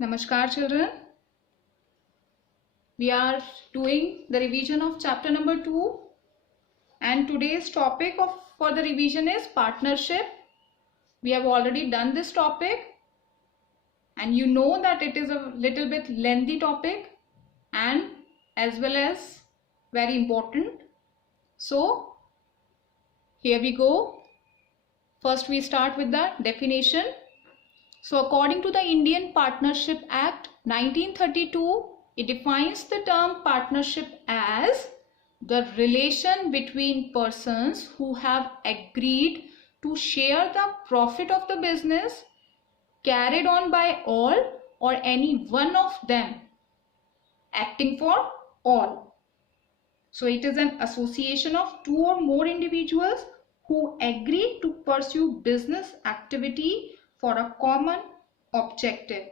Namaskar children. We are doing the revision of chapter number 2 and today's topic for the revision is partnership. We have already done this topic and you know that it is a little bit lengthy topic and as well as very important. So here we go. First we start with the definition. So according to the Indian Partnership Act 1932, it defines the term partnership as the relation between persons who have agreed to share the profit of the business carried on by all or any one of them, acting for all. So it is an association of two or more individuals who agree to pursue business activity for a common objective.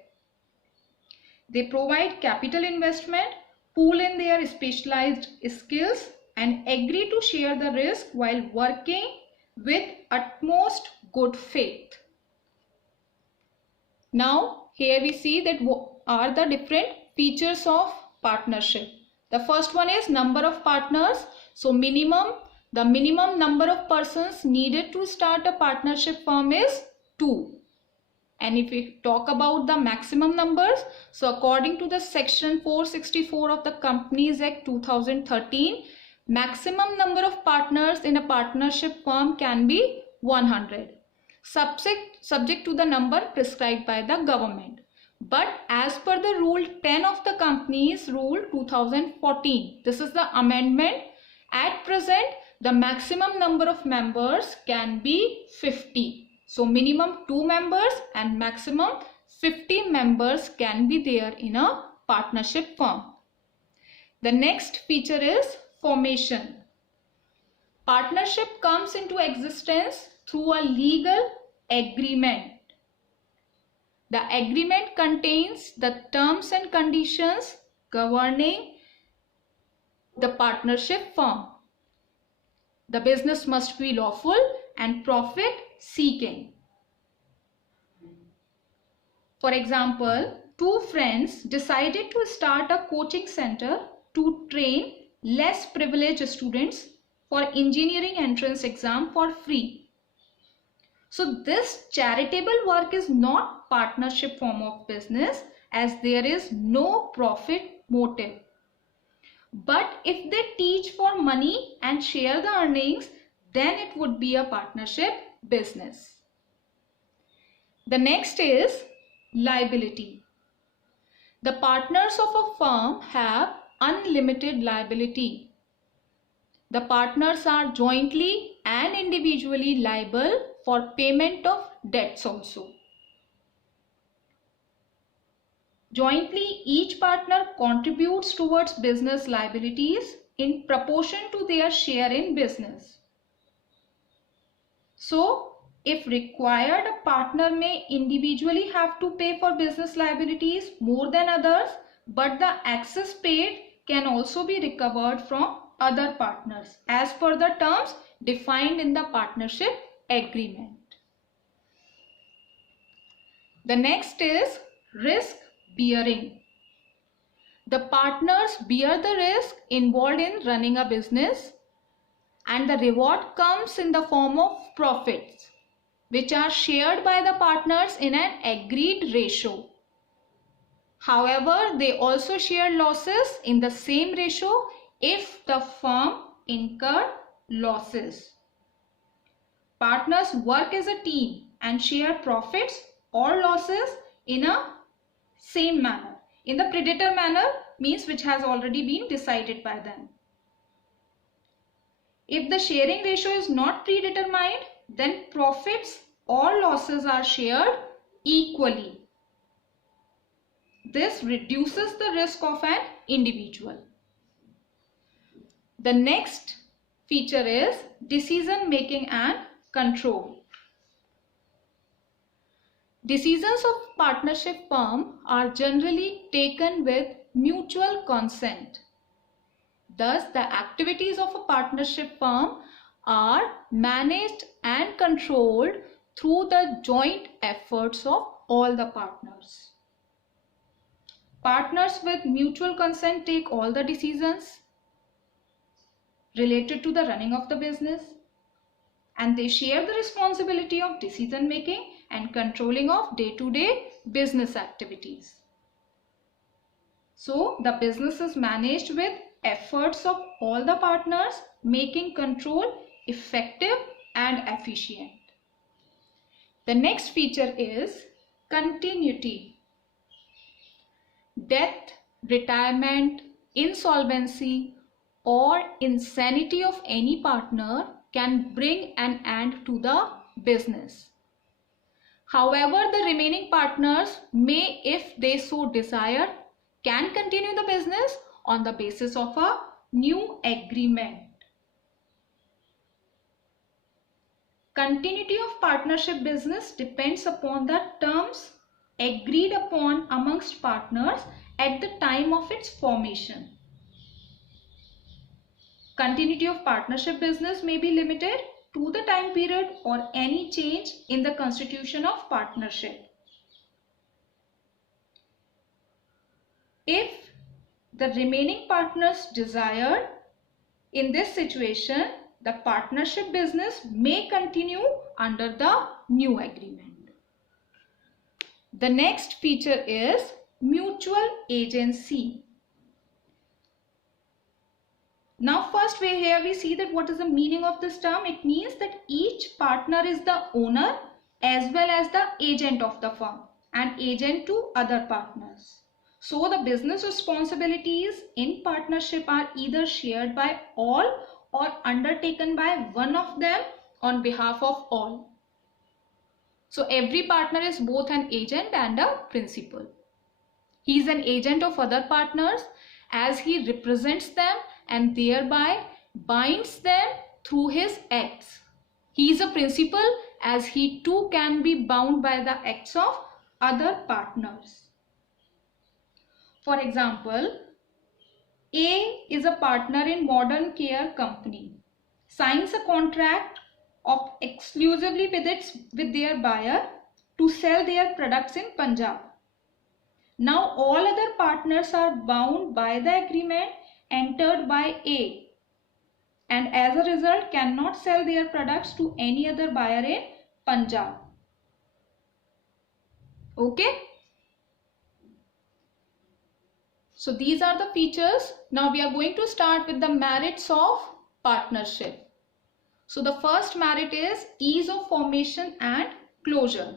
They provide capital investment, pool in their specialized skills and agree to share the risk while working with utmost good faith. Now here we see that what are the different features of partnership. The first one is number of partners. So the minimum number of persons needed to start a partnership firm is 2. And if we talk about the maximum numbers, so according to the section 464 of the Companies Act 2013, maximum number of partners in a partnership firm can be 100, subject to the number prescribed by the government. But as per the rule 10 of the Companies Rule 2014, this is the amendment, at present the maximum number of members can be 50. So minimum 2 members and maximum 50 members can be there in a partnership firm. The next feature is formation. Partnership comes into existence through a legal agreement. The agreement contains the terms and conditions governing the partnership firm. The business must be lawful and profit seeking. For example, two friends decided to start a coaching center to train less privileged students for engineering entrance exam for free. So this charitable work is not partnership form of business as there is no profit motive. But if they teach for money and share the earnings, then it would be a partnership business. The next is liability. The partners of a firm have unlimited liability. The partners are jointly and individually liable for payment of debts also. Jointly, each partner contributes towards business liabilities in proportion to their share in business. So, if required, a partner may individually have to pay for business liabilities more than others, but the excess paid can also be recovered from other partners as per the terms defined in the partnership agreement. The next is risk bearing. The partners bear the risk involved in running a business and the reward comes in the form of profits which are shared by the partners in an agreed ratio. However, they also share losses in the same ratio if the firm incur losses. Partners work as a team and share profits or losses in a same manner. In the predator manner means which has already been decided by them. If the sharing ratio is not predetermined, then profits or losses are shared equally. This reduces the risk of an individual. The next feature is decision making and control. Decisions of partnership firm are generally taken with mutual consent. Thus, the activities of a partnership firm are managed and controlled through the joint efforts of all the partners. Partners with mutual consent take all the decisions related to the running of the business, and they share the responsibility of decision making and controlling of day-to-day business activities. So the business is managed with efforts of all the partners, making control effective and efficient. The next feature is continuity. Death, retirement, insolvency, or insanity of any partner can bring an end to the business. However, the remaining partners may, if they so desire, can continue the business on the basis of a new agreement. Continuity of partnership business depends upon the terms agreed upon amongst partners at the time of its formation. Continuity of partnership business may be limited to the time period or any change in the constitution of partnership. If the remaining partners desire, in this situation, the partnership business may continue under the new agreement. The next feature is mutual agency. Now first here we see that what is the meaning of this term. It means that each partner is the owner as well as the agent of the firm and agent to other partners. So the business responsibilities in partnership are either shared by all or undertaken by one of them on behalf of all. So every partner is both an agent and a principal. He is an agent of other partners as he represents them and thereby binds them through his acts. He is a principal as he too can be bound by the acts of other partners. For example, A is a partner in Modern Care Company, signs a contract of exclusively with their buyer to sell their products in Punjab. Now all other partners are bound by the agreement entered by A and as a result cannot sell their products to any other buyer in Punjab. Okay? So these are the features. Now we are going to start with the merits of partnership. So the first merit is ease of formation and closure.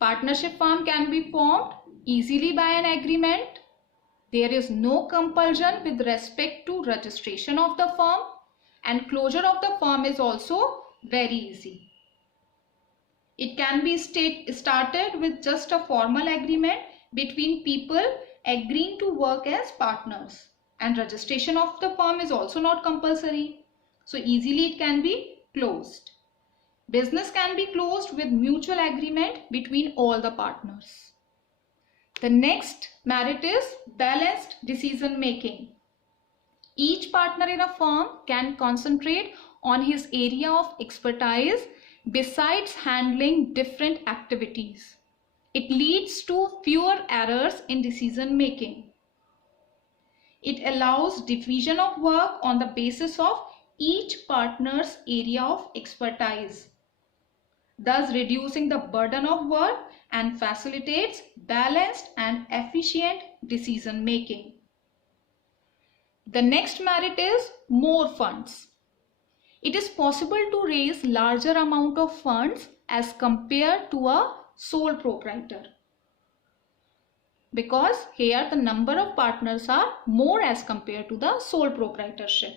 Partnership firm can be formed easily by an agreement. There is no compulsion with respect to registration of the firm, and closure of the firm is also very easy. It can be started with just a formal agreement between people agreeing to work as partners, and registration of the firm is also not compulsory. So easily it can be closed. Business can be closed with mutual agreement between all the partners. The next merit is balanced decision making. Each partner in a firm can concentrate on his area of expertise besides handling different activities. It leads to fewer errors in decision making. It allows division of work on the basis of each partner's area of expertise, thus reducing the burden of work and facilitates balanced and efficient decision making. The next merit is more funds. It is possible to raise larger amount of funds as compared to a sole proprietor, because here the number of partners are more as compared to the sole proprietorship.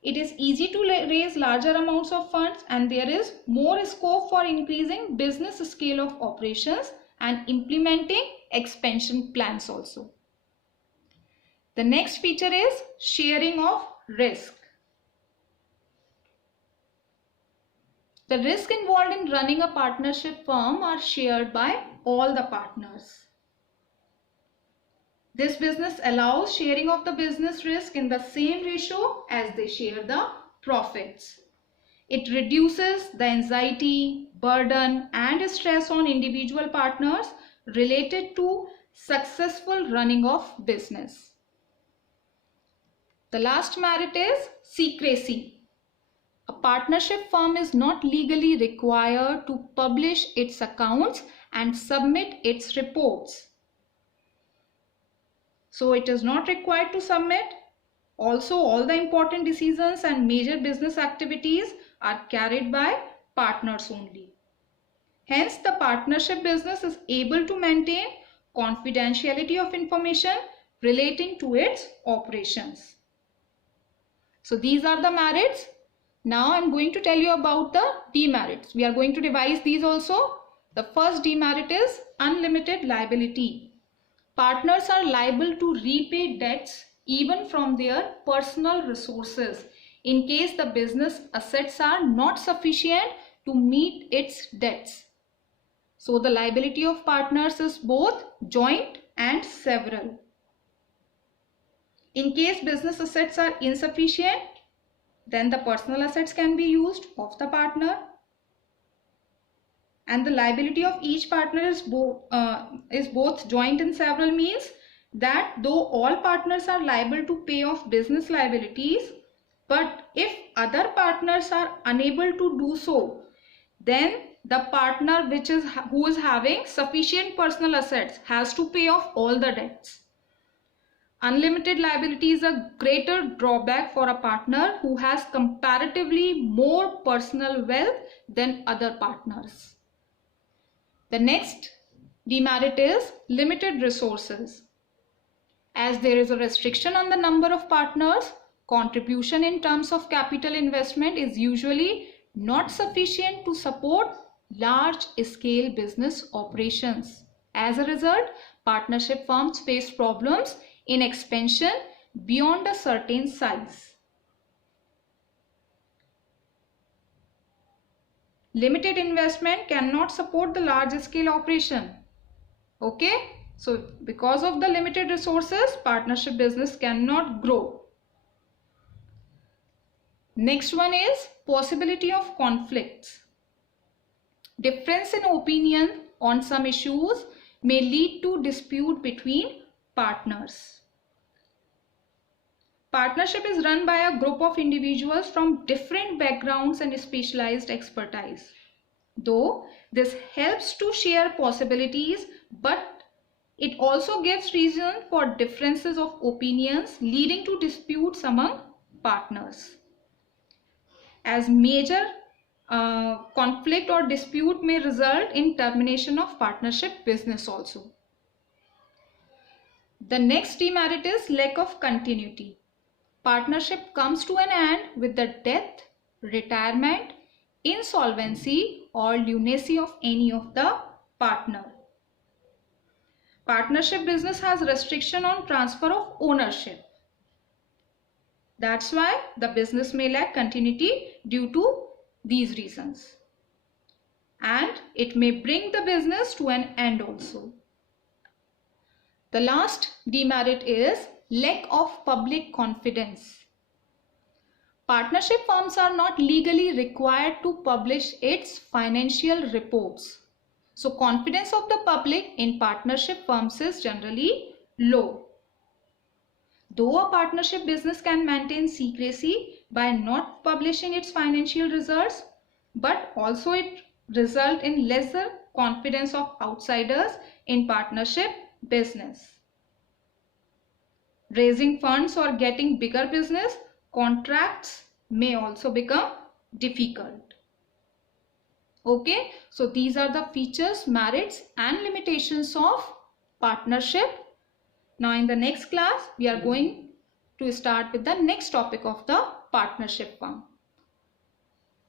It is easy to raise larger amounts of funds and there is more scope for increasing business scale of operations and implementing expansion plans also. The next feature is sharing of risk. The risk involved in running a partnership firm are shared by all the partners. This business allows sharing of the business risk in the same ratio as they share the profits. It reduces the anxiety, burden, and stress on individual partners related to successful running of business. The last merit is secrecy. A partnership firm is not legally required to publish its accounts and submit its reports. So it is not required to submit. Also, all the important decisions and major business activities are carried by partners only. Hence, the partnership business is able to maintain confidentiality of information relating to its operations. So these are the merits. Now I am going to tell you about the demerits. We are going to revise these also. The first demerit is unlimited liability. Partners are liable to repay debts even from their personal resources in case the business assets are not sufficient to meet its debts. So the liability of partners is both joint and several. In case business assets are insufficient, then the personal assets can be used of the partner. And the liability of each partner is both joint and several, means that though all partners are liable to pay off business liabilities, but if other partners are unable to do so, then the partner who is having sufficient personal assets has to pay off all the debts. Unlimited liability is a greater drawback for a partner who has comparatively more personal wealth than other partners. The next demerit is limited resources. As there is a restriction on the number of partners, contribution in terms of capital investment is usually not sufficient to support large-scale business operations. As a result, partnership firms face problems in expansion beyond a certain size. Limited investment cannot support the large-scale operation. Okay, so because of the limited resources, partnership business cannot grow. Next one is possibility of conflicts. Difference in opinion on some issues may lead to dispute between partners. Partnership is run by a group of individuals from different backgrounds and specialized expertise. Though this helps to share possibilities, but it also gives reason for differences of opinions leading to disputes among partners. As major conflict or dispute may result in termination of partnership business also. The next demerit is lack of continuity. Partnership comes to an end with the death, retirement, insolvency, or lunacy of any of the partner. Partnership business has restriction on transfer of ownership. That's why the business may lack continuity due to these reasons. And it may bring the business to an end also. The last demerit is lack of public confidence. Partnership firms are not legally required to publish its financial reports. So confidence of the public in partnership firms is generally low. Though a partnership business can maintain secrecy by not publishing its financial results, but also it results in lesser confidence of outsiders in partnership business. Raising funds or getting bigger business contracts may also become difficult. Okay, so these are the features, merits and limitations of partnership. Now in the next class, we are going to start with the next topic of the partnership firm.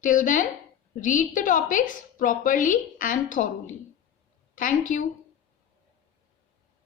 Till then, read the topics properly and thoroughly. Thank you.